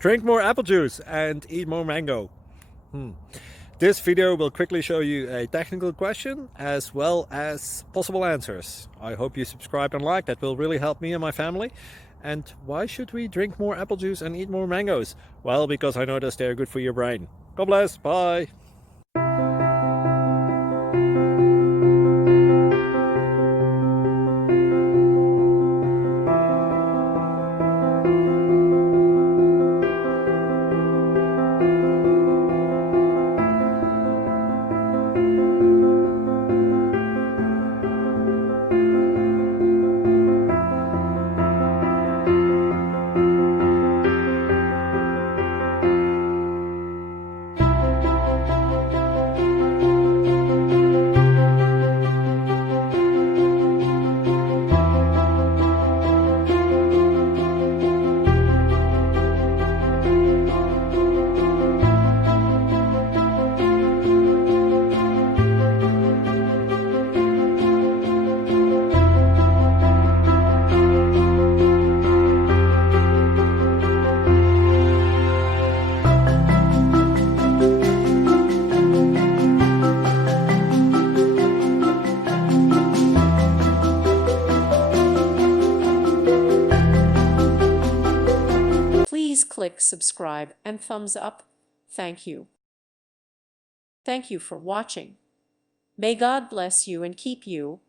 Drink more apple juice and eat more mango. This video will quickly show you a technical question as well as possible answers. I hope you subscribe and like, that will really help me and my family. And why should we drink more apple juice and eat more mangoes? Well, because I noticed they're good for your brain. God bless, bye! Please click subscribe and thumbs up. Thank you. Thank you for watching. May God bless you and keep you.